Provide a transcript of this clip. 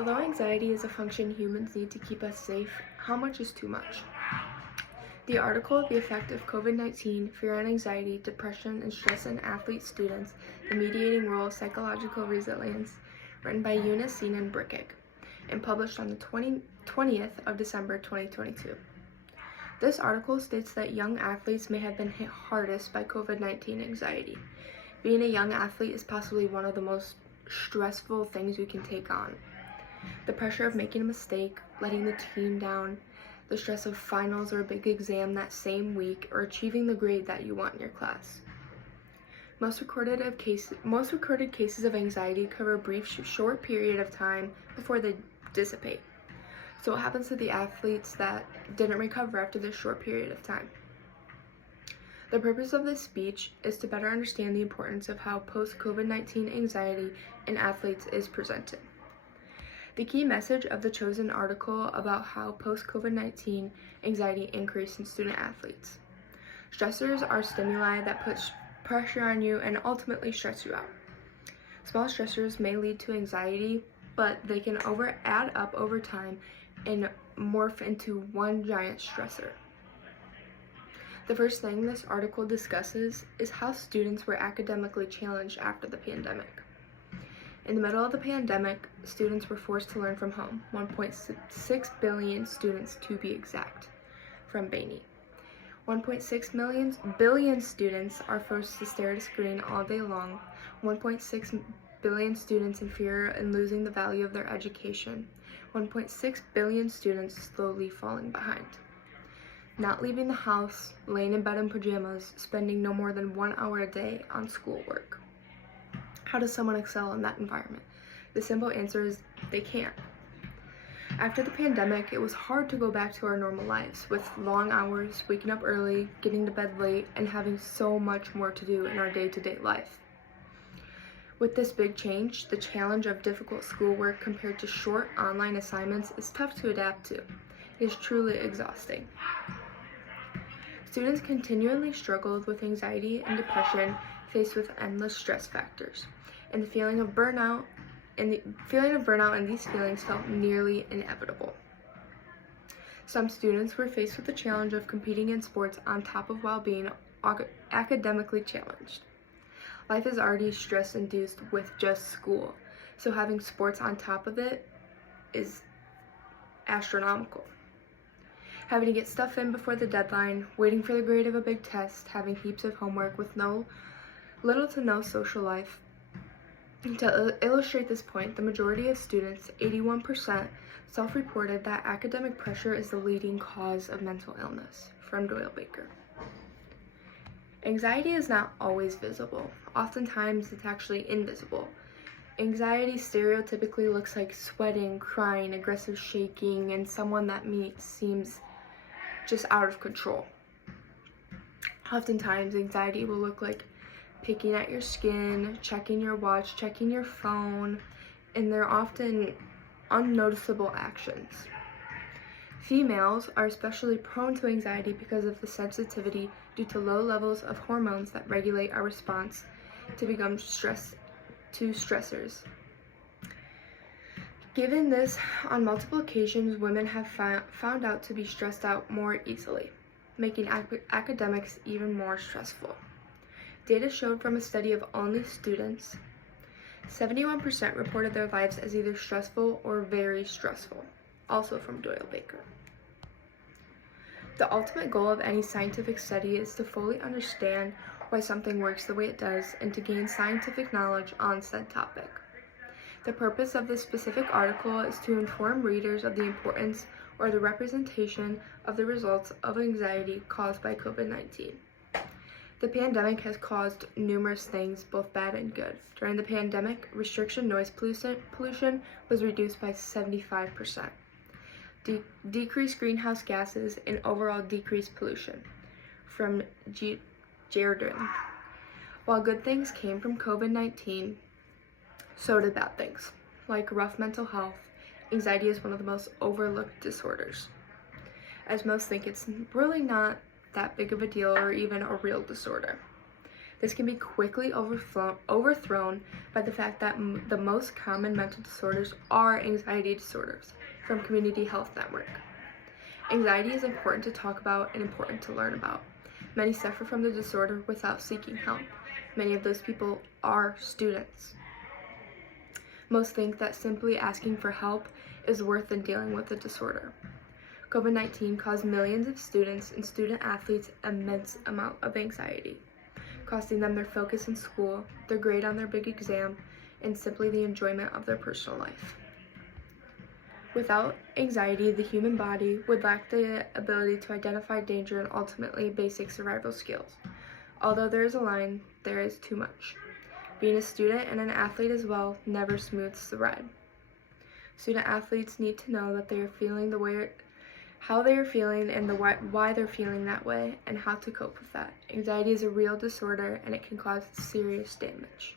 Although anxiety is a function humans need to keep us safe, how much is too much? The article, The Effect of COVID-19, Fear and Anxiety, Depression, and Stress in Athlete Students, The Mediating Role of Psychological Resilience, written by Eunice Zenon Brickick, and published on the 20th of December 2022. This article states that young athletes may have been hit hardest by COVID-19 anxiety. Being a young athlete is possibly one of the most stressful things you can take on. The pressure of making a mistake, letting the team down, the stress of finals or a big exam that same week, or achieving the grade that you want in your class. Most recorded cases of anxiety cover a brief, short period of time before they dissipate. So what happens to the athletes that didn't recover after this short period of time? The purpose of this speech is to better understand the importance of how post-COVID-19 anxiety in athletes is presented. The key message of the chosen article about how post-COVID-19 anxiety increased in student athletes. Stressors are stimuli that put pressure on you and ultimately stress you out. Small stressors may lead to anxiety, but they can add up over time and morph into one giant stressor. The first thing this article discusses is how students were academically challenged after the pandemic. In the middle of the pandemic, students were forced to learn from home, 1.6 billion students to be exact, from Bainey. 1.6 billion students are forced to stare at a screen all day long, 1.6 billion students in fear and losing the value of their education, 1.6 billion students slowly falling behind. Not leaving the house, laying in bed in pajamas, spending no more than 1 hour a day on schoolwork. How does someone excel in that environment? The simple answer is they can't. After the pandemic, it was hard to go back to our normal lives with long hours, waking up early, getting to bed late, and having so much more to do in our day-to-day life. With this big change, the challenge of difficult schoolwork compared to short online assignments is tough to adapt to. It is truly exhausting. Students continually struggled with anxiety and depression, faced with endless stress factors, and the feeling of burnout and these feelings felt nearly inevitable. Some students were faced with the challenge of competing in sports on top of while being academically challenged. Life is already stress-induced with just school, so having sports on top of it is astronomical. Having to get stuff in before the deadline, waiting for the grade of a big test, having heaps of homework with little to no social life. To illustrate this point, the majority of students, 81%, self-reported that academic pressure is the leading cause of mental illness, from Doyle Baker. Anxiety is not always visible. Oftentimes, it's actually invisible. Anxiety stereotypically looks like sweating, crying, aggressive shaking, and someone that seems just out of control. Oftentimes, anxiety will look like picking at your skin, checking your watch, checking your phone, and they're often unnoticeable actions. Females are especially prone to anxiety because of the sensitivity due to low levels of hormones that regulate our response to stressors. Given this, on multiple occasions, women have found out to be stressed out more easily, making academics even more stressful. Data showed from a study of only students, 71% reported their lives as either stressful or very stressful, also from Doyle Baker. The ultimate goal of any scientific study is to fully understand why something works the way it does and to gain scientific knowledge on said topic. The purpose of this specific article is to inform readers of the importance or the representation of the results of anxiety caused by COVID-19. The pandemic has caused numerous things, both bad and good. During the pandemic, restriction noise pollution was reduced by 75%. Decreased greenhouse gases and overall decreased pollution, from Jerdon. While good things came from COVID-19, so did bad things. Like rough mental health, anxiety is one of the most overlooked disorders, as most think it's really not that big of a deal or even a real disorder. This can be quickly overthrown by the fact that the most common mental disorders are anxiety disorders from Community Health Network. Anxiety is important to talk about and important to learn about. Many suffer from the disorder without seeking help. Many of those people are students. Most think that simply asking for help is worse than dealing with the disorder. COVID-19 caused millions of students and student athletes an immense amount of anxiety, costing them their focus in school, their grade on their big exam, and simply the enjoyment of their personal life. Without anxiety, the human body would lack the ability to identify danger and ultimately basic survival skills. Although there is a line, there is too much. Being a student and an athlete as well never smooths the ride. Student athletes need to know that they are feeling how they are feeling and why they're feeling that way and how to cope with that. Anxiety is a real disorder and it can cause serious damage.